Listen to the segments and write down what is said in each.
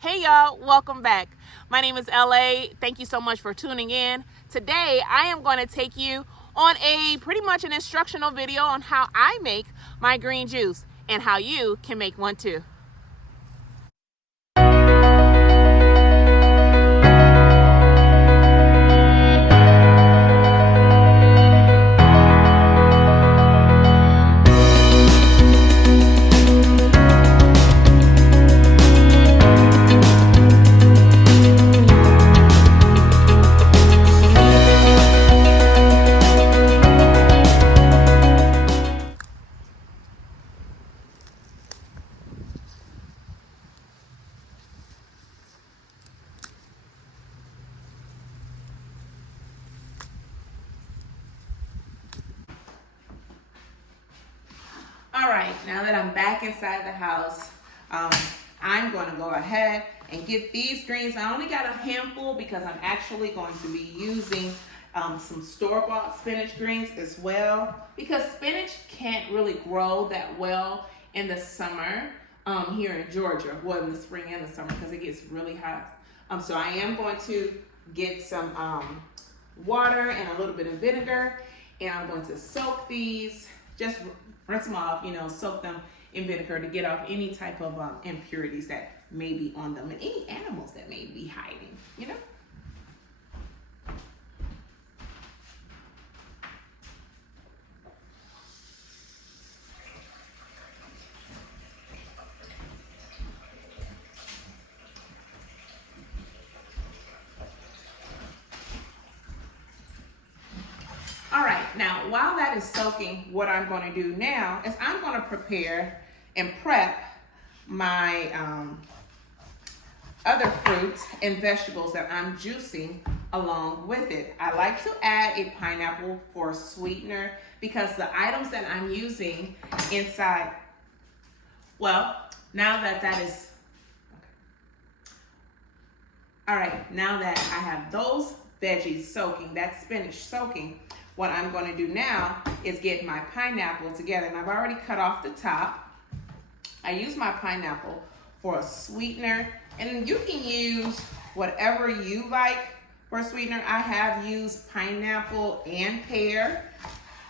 Hey y'all, welcome back. My name is LA. Thank you so much for tuning in. Today I am going to take you on a pretty much an instructional video on how I make my green juice and how you can make one too. All right, now that I'm back inside the house, I'm going to go ahead and get these greens. I only got a handful because I'm actually going to be using some store-bought spinach greens as well, because spinach can't really grow that well in the summer here in Georgia, well, in the spring and the summer, because it gets really hot. So I am going to get some water and a little bit of vinegar, and I'm going to soak these, just rinse them off, soak them in vinegar to get off any type of impurities that may be on them and any animals that may be hiding, All right, now while that is soaking, what I'm going to do now is I'm going to prepare and prep my other fruits and vegetables that I'm juicing along with it. I like to add a pineapple for sweetener because the items that I'm using inside, well, now that is, all right, now that I have those veggies soaking, that spinach soaking, what I'm going to do now is get my pineapple together, and I've already cut off the top. I use my pineapple for a sweetener, and you can use whatever you like for a sweetener. I have used pineapple and pear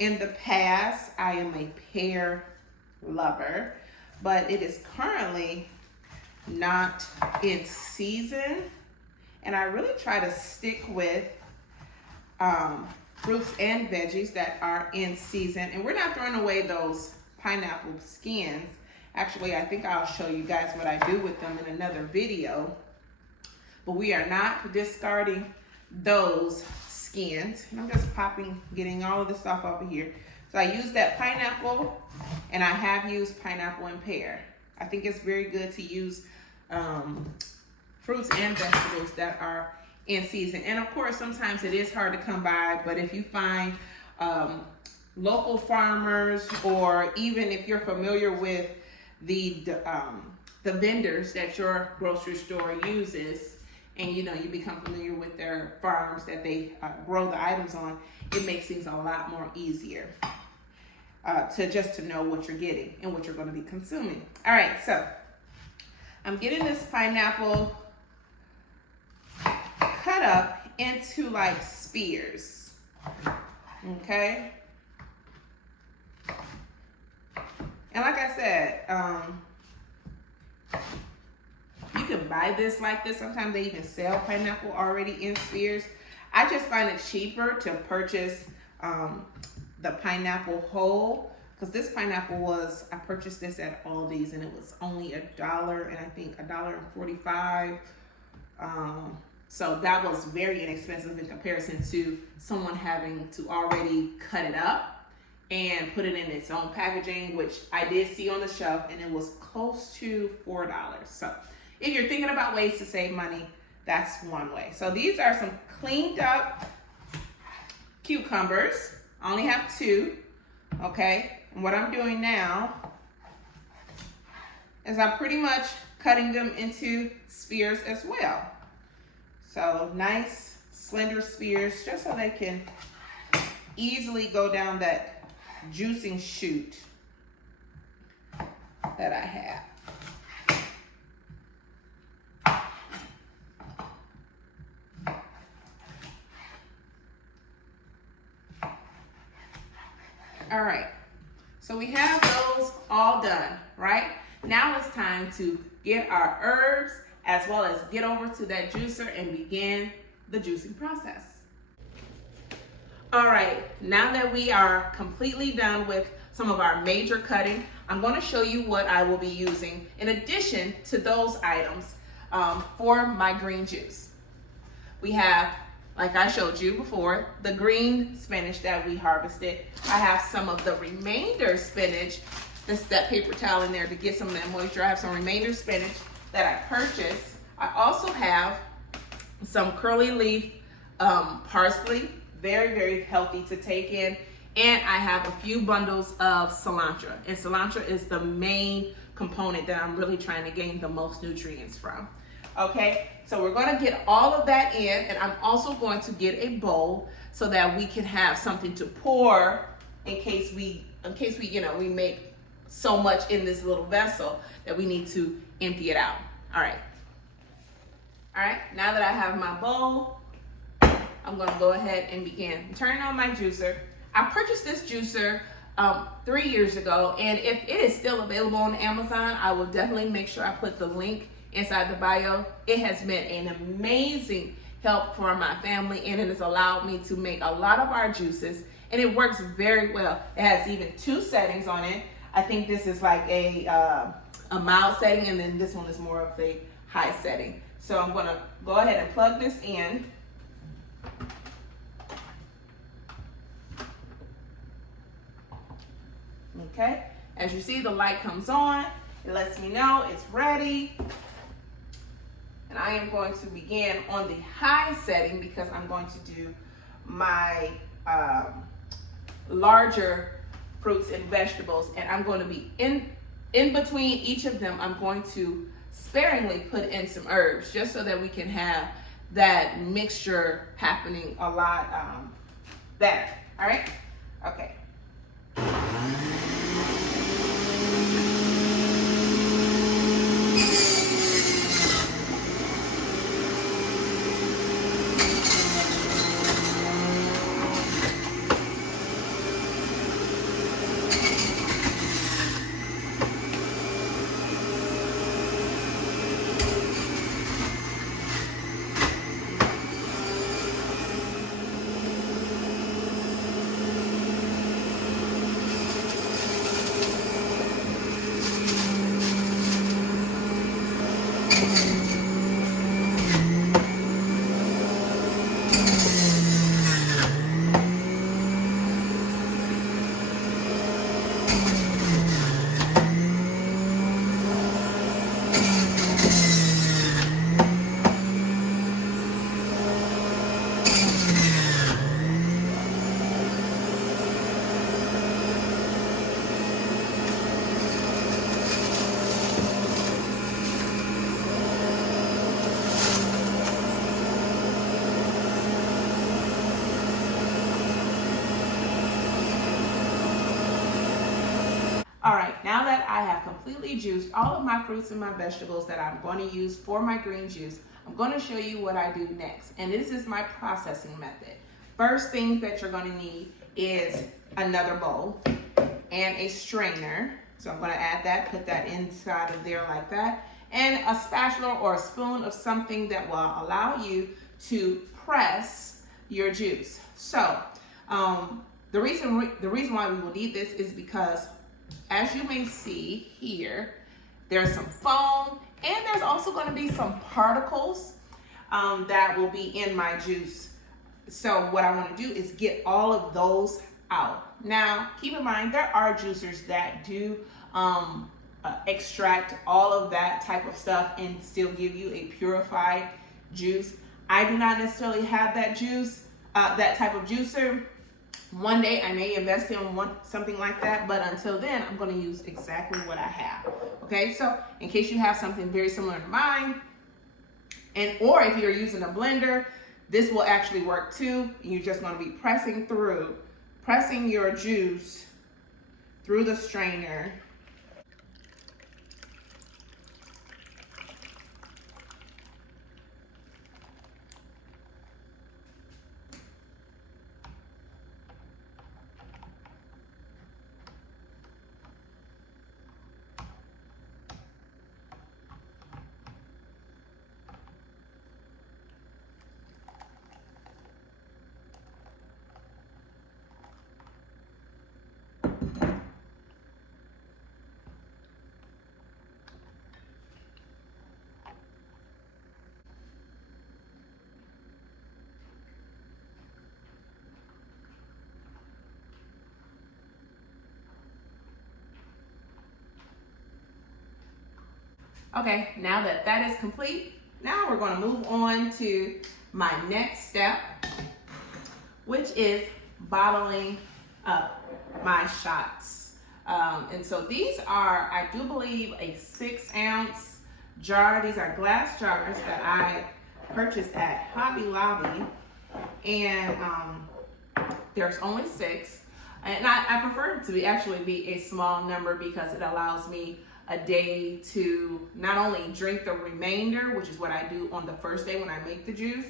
in the past. I am a pear lover, but it is currently not in season, and I really try to stick with fruits and veggies that are in season. And we're not throwing away those pineapple skins. Actually, I think I'll show you guys what I do with them in another video. But we are not discarding those skins. And I'm just getting all of this stuff over here. So I use that pineapple, and I have used pineapple and pear. I think it's very good to use fruits and vegetables that are in season. And of course, sometimes it is hard to come by, but if you find local farmers, or even if you're familiar with the vendors that your grocery store uses, and you become familiar with their farms that they grow the items on, it makes things a lot more easier to know what you're getting and what you're going to be consuming. All right, so I'm getting this pineapple cut up into like spears, okay? And like I said, you can buy this like this. Sometimes they even sell pineapple already in spears. I just find it cheaper to purchase the pineapple whole, because this pineapple I purchased this at Aldi's, and it was only $1, and I think $1.45. So that was very inexpensive in comparison to someone having to already cut it up and put it in its own packaging, which I did see on the shelf, and it was close to $4. So if you're thinking about ways to save money, that's one way. So these are some cleaned up cucumbers. I only have 2, okay? And what I'm doing now is I'm pretty much cutting them into spears as well. So nice slender spears, just so they can easily go down that juicing chute that I have. all done, right? Now it's time to get our herbs as well as get over to that juicer and begin the juicing process. All right, now that we are completely done with some of our major cutting, I'm going to show you what I will be using in addition to those items for my green juice. We have, like I showed you before, the green spinach that we harvested. I have some of the remainder spinach. This that paper towel in there to get some of that moisture. I have some remainder spinach that I purchased. I also have some curly leaf parsley, very, very healthy to take in. And I have a few bundles of cilantro. And cilantro is the main component that I'm really trying to gain the most nutrients from. Okay, so we're gonna get all of that in, and I'm also going to get a bowl so that we can have something to pour in case we we make so much in this little vessel that we need to empty it out. All right, now that I have my bowl, I'm gonna go ahead and begin turning on my juicer. I purchased this juicer 3 years ago, and if it is still available on Amazon, I will definitely make sure I put the link inside the bio. It has been an amazing help for my family, and it has allowed me to make a lot of our juices, and it works very well. It has even 2 settings on it. I think this is like a mild setting, and then this one is more of a high setting. So I'm gonna go ahead and plug this in. Okay, as you see, the light comes on. It lets me know it's ready. And I am going to begin on the high setting because I'm going to do my larger fruits and vegetables. And I'm going to be in between each of them, I'm going to sparingly put in some herbs just so that we can have that mixture happening a lot better. All right? Okay. All right, now that I have completely juiced all of my fruits and my vegetables that I'm going to use for my green juice, I'm going to show you what I do next. And this is my processing method. First thing that you're going to need is another bowl and a strainer. So I'm going to add that, put that inside of there like that, and a spatula or a spoon of something that will allow you to press your juice. So the reason why we will need this is because, as you may see here, there's some foam, and there's also going to be some particles that will be in my juice. So what I want to do is get all of those out. Now, keep in mind, there are juicers that do extract all of that type of stuff and still give you a purified juice. I do not necessarily have that juice, that type of juicer. One day I may invest in something like that, but until then, I'm going to use exactly what I have. Okay, so in case you have something very similar to mine, or if you're using a blender, this will actually work too. You're just going to be pressing your juice through the strainer. Okay, now that that is complete, now we're going to move on to my next step, which is bottling up my shots. And so these are, I do believe, a 6-ounce jar. These are glass jars that I purchased at Hobby Lobby, and there's only 6. And I prefer it to actually be a small number because it allows me a day to not only drink the remainder, which is what I do on the first day when I make the juice,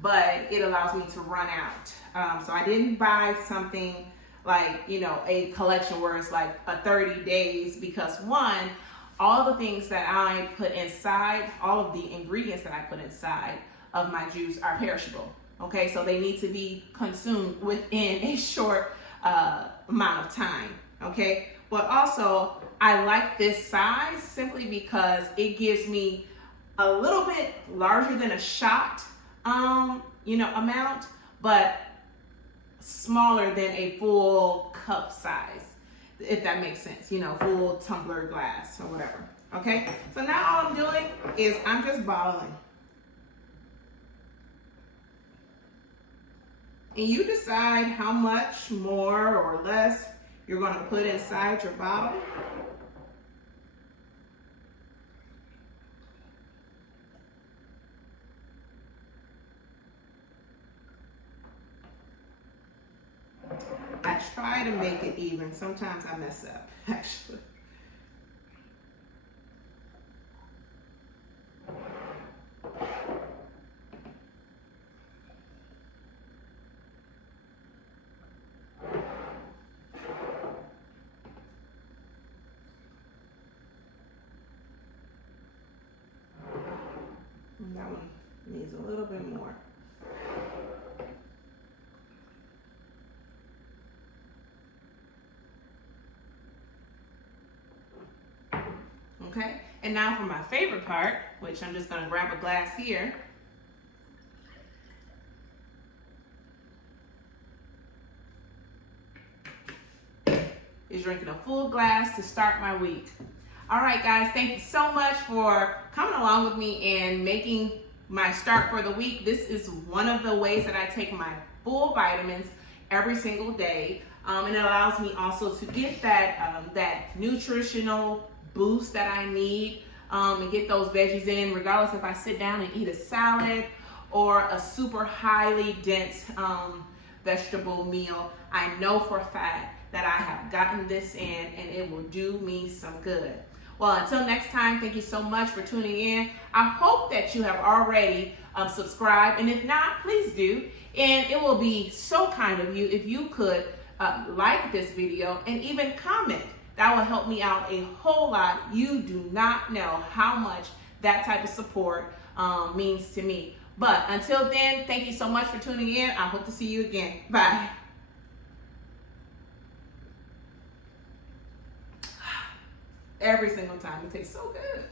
but it allows me to run out. So I didn't buy something like, you know, a collection where it's like a 30 days because one, all the things that I put inside, all of the ingredients that I put inside of my juice are perishable. Okay, so they need to be consumed within a short amount of time. Okay, but also I like this size simply because it gives me a little bit larger than a shot, you know, amount, but smaller than a full cup size, if that makes sense, you know, full tumbler glass or whatever. Okay, so now all I'm doing is I'm just bottling. And you decide how much more or less you're going to put inside your bottle. I try to make it even. Sometimes I mess up, actually. And that one needs a little bit more. Okay, and now for my favorite part, which I'm just going to grab a glass here. Is drinking a full glass to start my week. All right, guys, thank you so much for coming along with me and making my start for the week. This is one of the ways that I take my full vitamins every single day, and it allows me also to get that that nutritional boost that I need, and get those veggies in, regardless if I sit down and eat a salad or a super highly dense vegetable meal. I know for a fact that I have gotten this in and it will do me some good. Well, until next time, thank you so much for tuning in. I hope that you have already subscribed, and if not, please do. And it will be so kind of you if you could like this video and even comment. That will help me out a whole lot. You do not know how much that type of support means to me. But until then, thank you so much for tuning in. I hope to see you again. Bye. Every single time. It tastes so good.